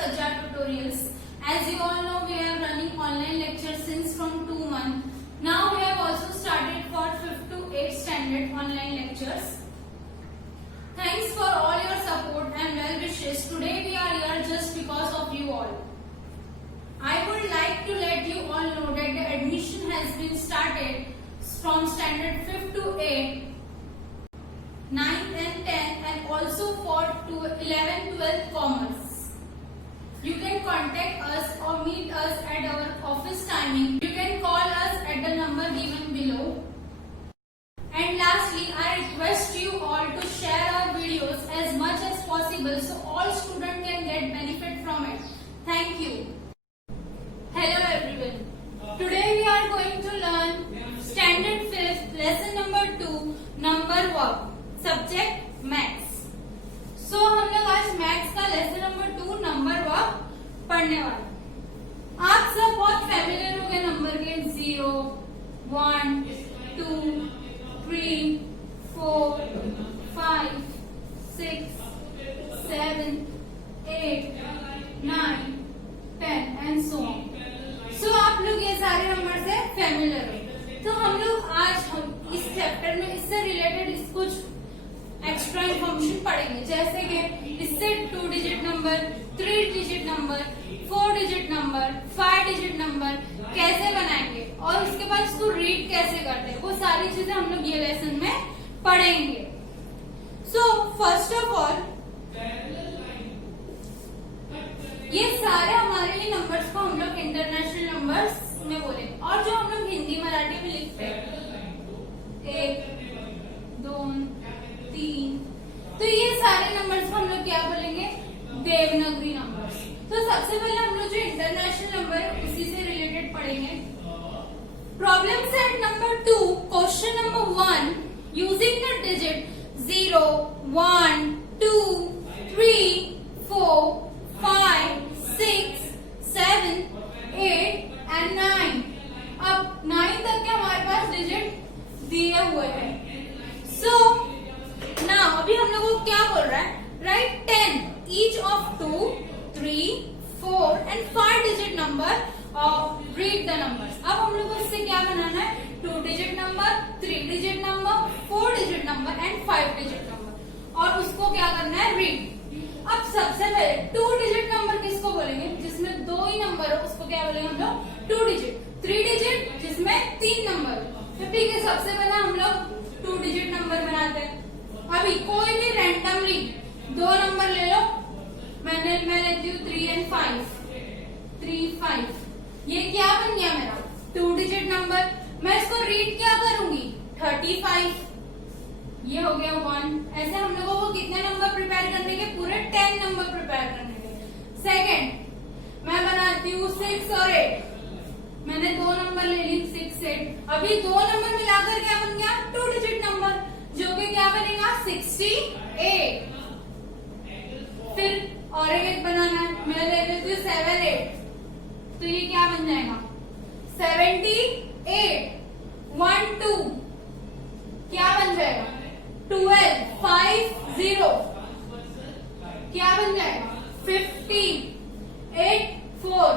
Sajja Tutorials. As you all know, we are running online lectures since from 2 months. Now we have also started for 5th to 8th standard online lectures. Thanks for all your support and well wishes. Today we are here just because of you all. I would like to let you all know that the admission has been started from standard 5th to 8th, 9th and 10th, and also for 11th, 12th commerce. You can contact us or meet us at our office timing. You can call us at the number given below. And lastly, I request you all to share our videos as much as possible so all students can get benefit from it. Thank you. Hello everyone. Today we are going to learn standard 5th lesson number 2 number verb subject maths. So हम लोग आज maths का lesson number 2 number verb पढ़ने वाले। आप सब बहुत familiar हो गए नंबर के 0, 1, 2, 3, 4, 5, 6, 7, 8, 9, 10 and so on. So आप लोग ये सारे नंबर से फैमिलियर हो। तो हम लोग आज इस चैप्टर में इससे रिलेटेड कुछ एक्स्ट्रा इन्फॉर्मेशन पढ़ेंगे, जैसे कि इससे 2 digit number, 3 digit number, 4 digit number, 5 digit number कैसे बनाएंगे और उसके बाद इसको रीड कैसे करते हैं, वो सारी चीजें हम लोग ये लेसन में पढ़ेंगे। सो फर्स्ट ऑफ ऑल ये सारे हमारे लिए नंबर्स को हम लोग इंटरनेशनल नंबर्स में बोलेंगे और जो हम लोग हिंदी मराठी में लिखते हैं 1, 2, 3, तो ये सारे नंबर्स को हम लोग क्या बोलेंगे, देवनागरी नंबर्स। तो सबसे पहले हम लोग जो इंटरनेशनल नंबर है उसी से रिलेटेड पढ़ेंगे। Problem set number 2 question number 1 using the digit 0, 1, 2, 3, 4, 5, 6, 7, 8 and 9। अब 9 तक के हमारे पास डिजिट दिए हुए हैं। सो नाउ अभी हम लोग को क्या बोल रहा है, right 10 each of 2, 3, 4 and 5 digit number और रीड द नंबर्स। अब हम लोग को इससे क्या बनाना है, 2 digit number, 3 digit number, 4 digit number and 5 digit number और उसको क्या करना है, रीड। अब सबसे पहले 2 डिजिट नंबर किसको बोलेंगे, जिसमें 2 ही नंबर हो उसको क्या बोलेंगे हम लोग 2 डिजिट। 3 डिजिट जिसमें 3 नंबर हो, तो ठीक है सबसे पहले हम लोग 2 डिजिट नंबर बनाते हैं। अभी कोई भी रैंडमली 2 नंबर ले लो, मैं लेती हूँ 3 एंड 5, 3, 5, ये क्या बन गया मेरा 2 डिजिट नंबर। मैं इसको रीड क्या करूंगी 35, ये हो गया 1। ऐसे हम लोगों को कितने नंबर प्रिपेयर करने के, पूरे 10 नंबर प्रिपेयर करने के। सेकेंड मैं बनाती हूँ 6 और 8, मैंने 2 नंबर ले ली 6, 8। अभी 2 नंबर मिलाकर क्या बन गया 2 डिजिट नंबर, जो कि क्या बनेगा 68। फिर और एक बनाना है, मैं ले लेती हूँ 7, 8, तो ये क्या बन जाएगा 78, 1, 2 क्या बन जाएगा 12, 5, 0 क्या बन जाएगा 50, 8, 4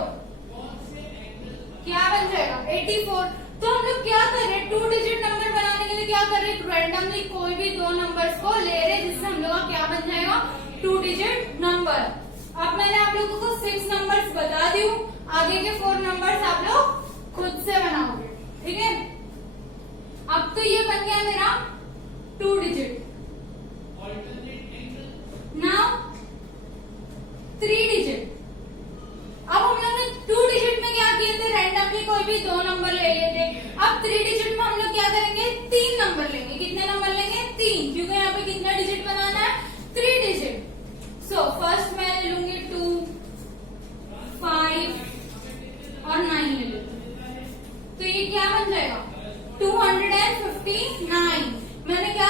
क्या बन जाएगा 84। तो हम लोग क्या कर रहे हैं, 2 डिजिट नंबर बनाने के लिए क्या कर रहे हैं, रैंडमली कोई भी 2 नंबर्स को ले रहे हैं जिससे हम लोग का क्या बन जाएगा 2 डिजिट नंबर। अब मैंने आप लोगों को 6 नंबर्स बता दी हूँ, आगे के 4 नंबर्स आप लोग खुद से बनाओगे, ठीक है। अब तो ये बन गया मेरा 2 डिजिट। Now 3 digit. अब हम लोग ने 2 डिजिट में क्या किए थे, रैंडमली कोई भी 2 नंबर ले लिए थे। अब 3 डिजिट में हम लोग क्या करेंगे 3 नंबर लेंगे। कितने नंबर लेंगे 3, क्योंकि यहाँ पे कितना डिजिट बनाना है 3 डिजिट। सो फर्स्ट मैं ले लूंगी 2, 5 और 9 ले लूंगी, तो ये क्या बन जाएगा 259। मैंने क्या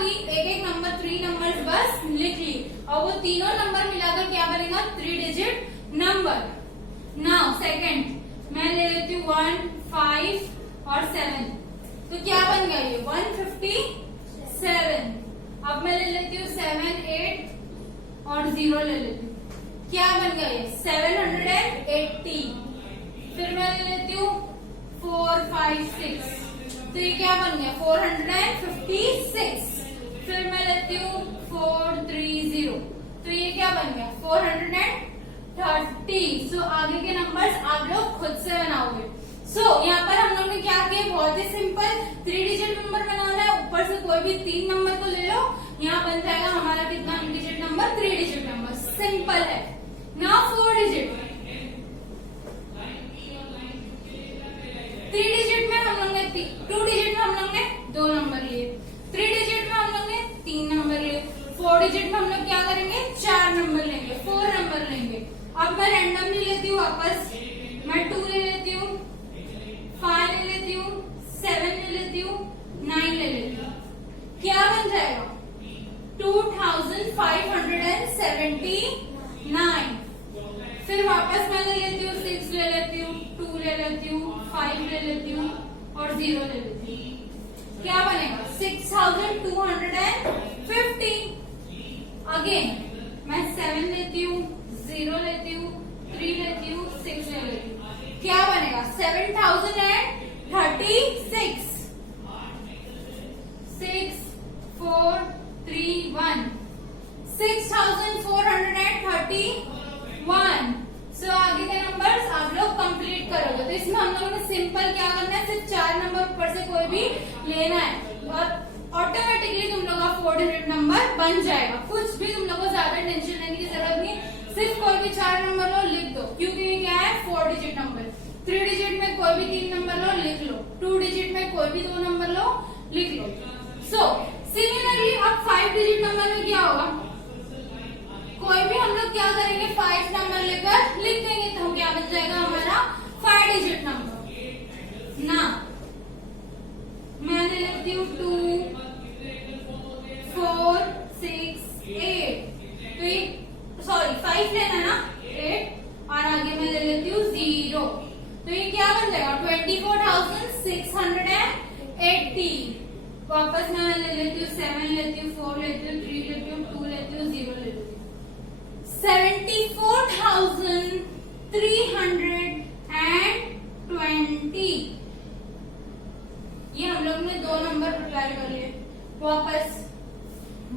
की एक एक नंबर 3 नंबर बस लिख ली और वो तीनों नंबर मिलाकर क्या बनेगा 3 डिजिट नंबर। नाउ सेकंड मैं ले लेती हूँ 1, 5 और 7, तो क्या बन गया ये 157। अब मैं ले लेती हूँ 7, 8 और 0 ले लेती हूँ, क्या बन गया ये 780। फिर मैं ले लेती हूँ 4 5 6, तो ये क्या बन गया 456। फिर मैं लेती हूँ 430, तो ये क्या बन गया 430। सो आगे के नंबर्स आप लोग खुद से बनाओगे। सो यहाँ पर हम लोग ने क्या किया, बहुत ही सिंपल 3 डिजिट नंबर बनाना है। ऊपर से कोई भी 3 नंबर को ले लो, यहाँ बन जाएगा हमारा कितना digit number 3 digit number. Simple है। नाउ 4 डिजिट, 3 डिजिट में हम लोग ने 2 डिजिट में हम लोग ने 2 नंबर लिए, 3 डिजिट में हम लोग ने 3 नंबर लिए, 4 डिजिट में हम लोग क्या करेंगे 4 नंबर लेंगे, 4 नंबर लेंगे। अब मैं रैंडमली लेती हूँ वापस, मैं 2 ले लेती हूँ, 5 ले लेती हूँ, 7 ले लेती हूँ, 9 ले लेती हूँ। क्या बन जाएगा 2579। फिर वापस मैं ले लेती हूँ 6 ले लेती हूँ, 2 ले लेती हूँ, 5 ले लेती हूँ और 0 ले लेती हूँ। क्या बनेगा 6250। अगेन मैं 7 लेती हूँ, 0 लेती हूँ, 3 लेती हूँ, 6 ले लेती हूँ। क्या बनेगा 7036। 6 4 3 1 6431। सो आगे के नंबर्स आप लोग कंप्लीट करोगे। तो इसमें हम लोगों ने सिंपल क्या करना है, सिर्फ 4 नंबर ऊपर से कोई भी लेना है और ऑटोमेटिकली तुम लोग का 4 डिजिट नंबर बन जाएगा। कुछ भी तुम लोग को ज्यादा टेंशन लेने की जरूरत नहीं, सिर्फ कोई भी 4 नंबर लो लिख दो, क्योंकि ये क्या है 4 डिजिट नंबर। 3 डिजिट में कोई भी 3 नंबर लो लिख लो, 2 डिजिट में कोई भी 2 नंबर लो लिख लो। सो सिमिलरली अब 5 डिजिट नंबर में क्या होगा, कोई भी हम लोग क्या करेंगे 5 नंबर लेकर लिख देंगे, तो क्या बन जाएगा हमारा 5 डिजिट नंबर। ना मैं ले लेती हूँ 2 4 6 8, तो ये सॉरी 5 लेना ना 8, और आगे मैं ले लेती हूँ 0, तो ये क्या बन जाएगा 24680। वापस मैं ले लेती हूँ 7 लेती हूँ, 4 लेती हूँ, 3 लेती हूँ, 2 लेती हूँ, 0 लेती हूँ। 74,320। ये हम लोग ने 2 नंबर प्रिपेयर कर लिए। वापस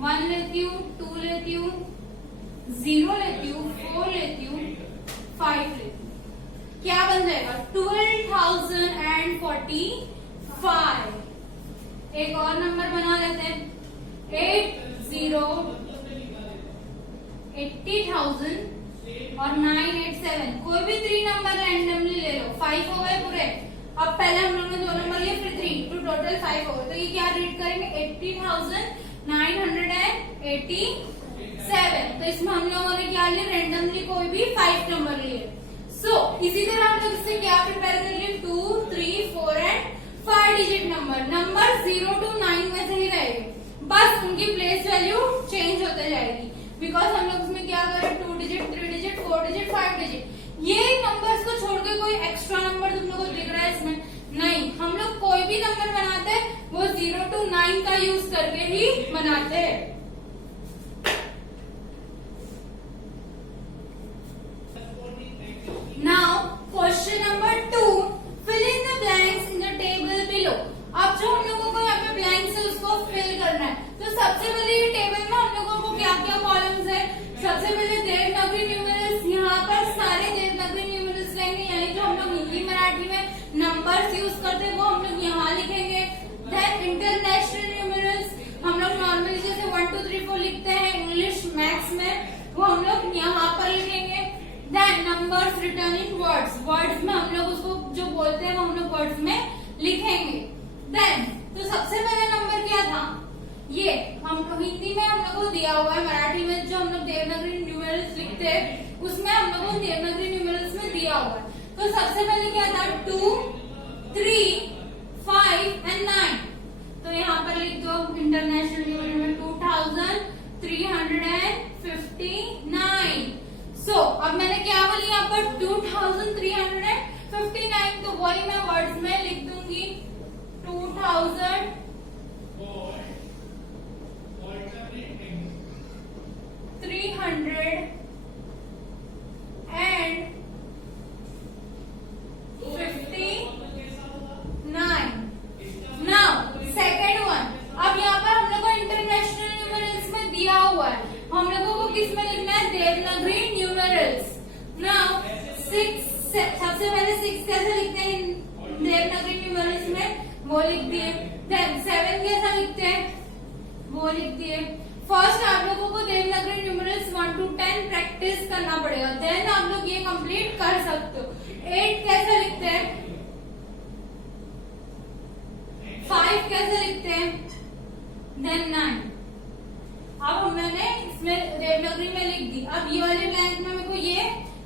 1 लेती हूँ, 2 लेती हूँ, 0 लेती हूँ, 4 लेती हूँ, 5 लेती हूँ। क्या बन जाएगा 12,045। एक और नंबर बना लेते हैं 80,000 और 987। कोई भी 3 नंबर रैंडमली ले लो। 5 हो गए पूरे। अब पहले हम लोग ने 2 नंबर लिए, फिर 3, तो टोटल 5 हो गए। तो ये क्या रीड करेंगे 80,987। तो इसमें हम लोगों ने क्या लिया रैंडमली कोई भी 5 नंबर लिए। सो इसी तरह हम लोग इससे क्या प्रिपेयर कर लिए 2 3 4 एंड 5 डिजिट नंबर 0 to 9 में से ही रहेंगे, बस उनकी प्लेस वैल्यू चेंज होते जाएगी। बिकॉज हम लोग उसमें क्या करें 2 डिजिट 3 डिजिट 4 डिजिट 5 डिजिट, ये नंबर्स को छोड़ के कोई एक्स्ट्रा नंबर तुम लोग को दिख रहा है इसमें नहीं। हम लोग कोई भी नंबर बनाते हैं वो 0 to 9 का यूज करके ही बनाते हैं। Now question number 2, fill in the blanks in the table below। अब जो हम लोगों को यहाँ पे ब्लैंक्स है उसको फिल करना है। तो सबसे पहले ये टेबल में हम लोगों को क्या क्या कॉलम्स है, सबसे पहले देवनागरी न्यूमेरल्स, यहाँ पर सारे देवनागरी न्यूमेरल्स लेंगे, यानी जो हम लोग हिंदी मराठी में नंबर्स यूज करते हैं वो हम लोग यहाँ लिखेंगे। देन इंटरनेशनल न्यूमेरल्स हम लोग नॉर्मली जैसे 1 2 3 4 लिखते हैं इंग्लिश मैथ्स में, वो हम लोग यहाँ पर लिखेंगे। देन नंबर्स रिटर्न इन वर्ड्स, वर्ड्स में हम लोग उसको जो बोलते हैं वो हम लोग वर्ड्स में लिखेंगे। देन तो सबसे पहला नंबर क्या था, ये हम हिंदी में हम लोग को दिया हुआ है, मराठी में जो हम लोग देवनागरी न्यूमेरल्स लिखते हैं उसमें हम लोग को देवनागरी न्यूमेरल्स में दिया हुआ है। तो सबसे पहले क्या था 2 3 5 एंड 9, तो यहाँ पर लिख दो इंटरनेशनल न्यूमेरल में 2359। सो अब मैंने क्या बोली यहाँ पर 2359, तो वही मैं वर्ड्स में लिख दूंगी 2000 300 किस में लिखना है? देवनागरी न्यूमेरल्स। नाउ 6, सबसे पहले 6 कैसे लिखते हैं देवनागरी न्यूमेरल्स में, वो लिख दिए। 7 कैसा लिखते हैं, वो लिख दिए। फर्स्ट आप लोगों को देवनागरी न्यूमेरल्स 1 to 10 प्रैक्टिस करना पड़ेगा, देन आप लोग ये कंप्लीट कर सकते हो। 8 कैसे लिखते हैं, 5 कैसे लिखते हैं, देन 9। अब मैंने इसमें देवनागरी में लिख दी। अब ये वाले ब्लैंक में मेरे को ये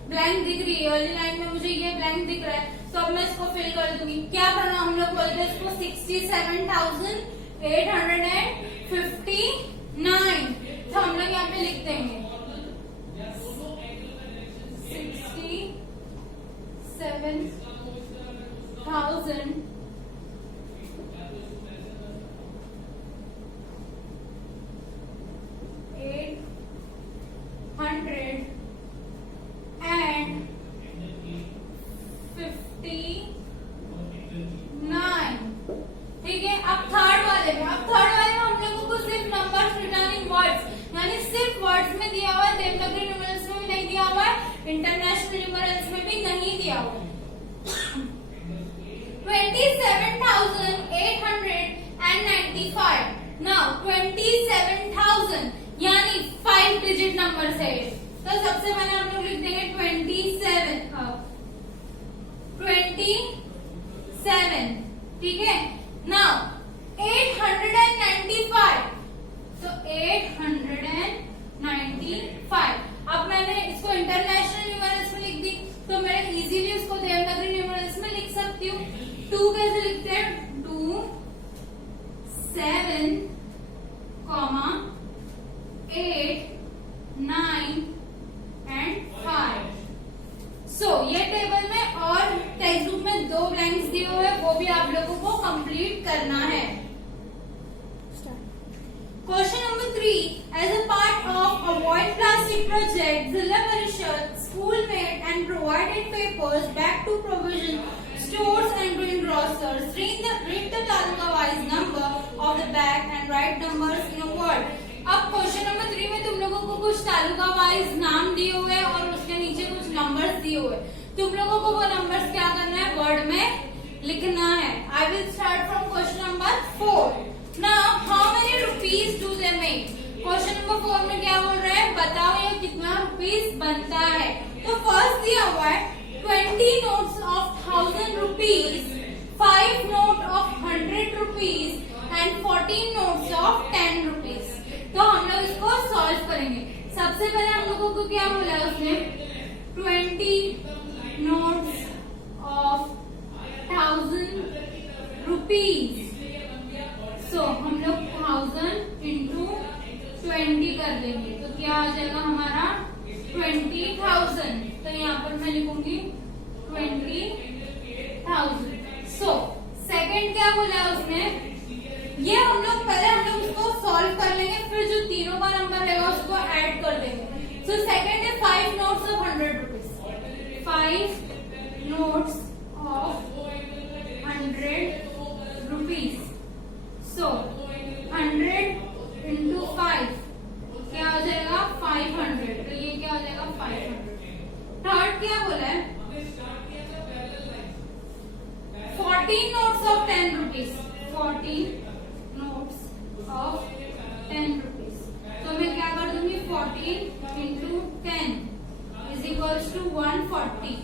ब्लैंक दिख रही है, ये वाली लाइन में मुझे ये ब्लैंक दिख रहा है, तो अब मैं इसको फिल कर दूंगी। क्या करना हम लोग बोलते हैं इसको? 67,859। तो हम लोग यहाँ पे लिख देंगे 67,859 ठीक है। अब थर्ड वाले में हम लोगों को सिर्फ नंबर्स रिटर्निंग वर्ड्स, यानी सिर्फ वर्ड्स में दिया हुआ है, देवनागरी न्यूमेरल्स में भी नहीं दिया हुआ है, इंटरनेशनल न्यूमेरल्स में भी नहीं दिया हुआ है। 27,895। नाउ 27,000 यानी 5 डिजिट नंबर है, तो सबसे पहले हम लोग लिख देंगे 27, ठीक है। नाउ 895, तो 895। अब मैंने इसको इंटरनेशनल न्यूमेरल्स में लिख दी, तो मैं इजीली उसको देवनागरी न्यूमेरल्स में लिख सकती हूँ। 2 कैसे लिखते हैं? 2, 7, 8, 9 and 5। सो ये टेबल में और टेक्स्ट बुक में 2 ब्लैंक्स दिए हुए हैं, वो भी आप लोगों को कंप्लीट करना है। Question number 3, as a part of avoid plastic project Zila Parishad school made and provided papers back to provision stores and green grocers. Read the taluka wise number of the bag and write numbers in a word. अब question number 3 में तुम लोगों को कुछ taluka wise नाम दिए हुए हैं और उसके नीचे कुछ नंबर्स दिए हुए हैं। तुम लोगों को वो नंबर्स क्या करना है? वर्ड में लिखना है। I will start from question number 4। Now how many rupees do they make? Question number 4 में क्या बोल रहे हैं? बताओ ये कितना रुपीज बनता है। तो फर्स्ट दिया हुआ है 20 notes of 1000 rupees, 5 note of 100 rupees and 14 notes of 10 rupees। तो हम लोग इसको सॉल्व करेंगे। सबसे पहले हम लोगों को क्या बोला है उसने? 20 notes of 1000 rupees। सो हम लोग 1000 into 20 कर देंगे, तो क्या आ जाएगा हमारा 20,000। तो यहाँ पर मैं लिखूंगी 20,000। सो सेकंड क्या बोला उसने? ये हम लोग उसको सॉल्व कर लेंगे, फिर जो तीनों का नंबर रहेगा उसको ऐड कर देंगे। सो सेकंड है 5 notes of 100 rupees, 5 notes of 100 rupees। So 100 into 5 क्या हो जाएगा? 500। तो ये क्या हो जाएगा? 500। थर्ड क्या बोला है? 14 notes of 10 rupees, 14 notes of 10 rupees। तो मैं क्या कर दूंगी? 14 into 10 is equals to 140।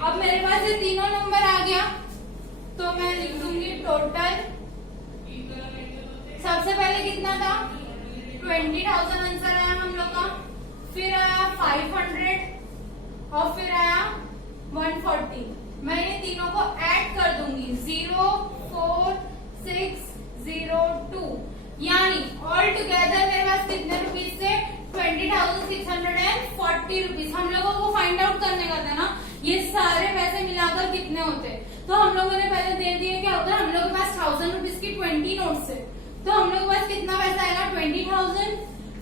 अब मेरे पास ये तीनों नंबर आ गया, तो मैं लिख दूंगी टोटल। सबसे पहले कितना था? 20,000 आंसर आया हम लोग का, फिर आया 500 और फिर आया 140। मैं ये तीनों को ऐड कर दूंगी 0, 4, 6, 0, 2, यानी ऑल टुगेदर मेरे पास कितने रुपीज थे? 20,640 रुपीज। हम लोगों को फाइंड आउट करने का था ना, ये सारे पैसे मिलाकर कितने होते। तो हम लोगों ने पहले दे दिए क्या होता है, हम लोग के पास 1000 रुपीज की 20 नोट्स है, तो हम लोग के पास कितना पैसा आएगा? 20,000।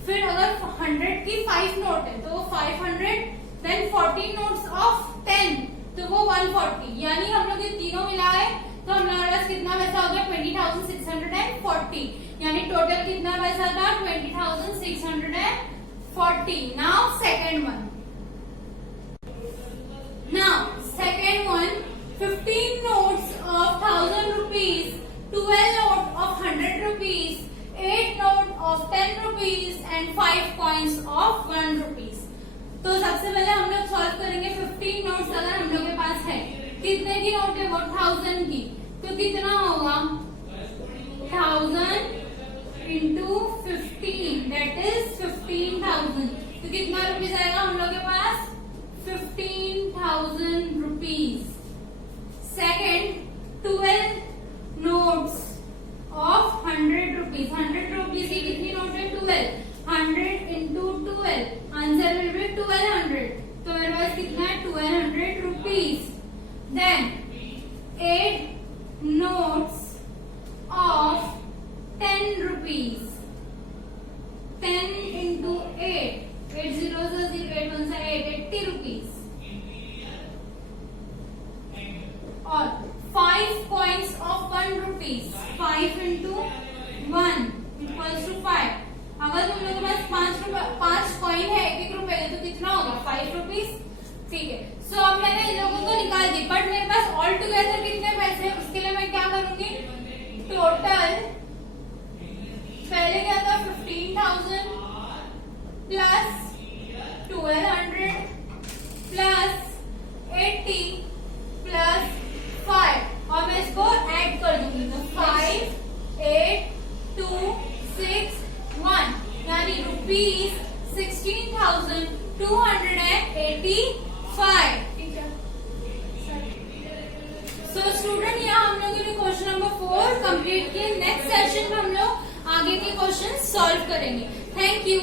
फिर अगर 100 की 5 नोट है तो वो 500, देन 14 नोट्स ऑफ 10 तो वो 140, यानी हम लोग ये तीनों मिलाए तो हमारे पास कितना पैसा हो गया? 20,640। यानी टोटल कितना पैसा था 20,640. Now second one. Now, second one, 15 notes of 1,000 rupees, 12 notes of 100 rupees, 8 notes of 10 rupees and 5 coins of 1 rupees. तो सबसे पहले हम लोग सॉल्व करेंगे 15 नोट्स अगर हम लोग के पास है. कितने की नोट है वो 1000 की. तो कितना होगा 1000 into 15 that is 15,000. तो कितना रुपीज आएगा हम लोग के पास 15,000 rupees. Second, 12 notes of 100 rupees. 100 rupees की कितनी नोट है 12. 100 into 12 आंसर विल बी 1200. तो मेरे पास कितना है 1200 rupees. Then 8 notes of 10 rupees. 10 into 8. 8 zeros are 0, 8 ones are 8, 80 rupees. और 5 coins of 1 rupees. 5 into 1 equals to 5. अगर तुम लोगों के पास 5 कॉइन है 1-1 रुपए के तो कितना होगा 5 रुपीज. ठीक है. सो अब मैंने इन लोगों को निकाल दी बट मेरे पास ऑल टुगेदर कितने पैसे हैं उसके लिए मैं क्या करूंगी टोटल. पहले क्या था 15,000 प्लस 1200 प्लस 80 प्लस 5 और मैं इसको ऐड कर दूंगी. तो 5 8 2 6 1 यानी रुपीज 16,285. ठीक है. सो स्टूडेंट यहाँ हम लोगों ने क्वेश्चन नंबर 4 कंप्लीट किए. नेक्स्ट सेशन में हम लोग आगे के क्वेश्चन सॉल्व करेंगे. Thank you.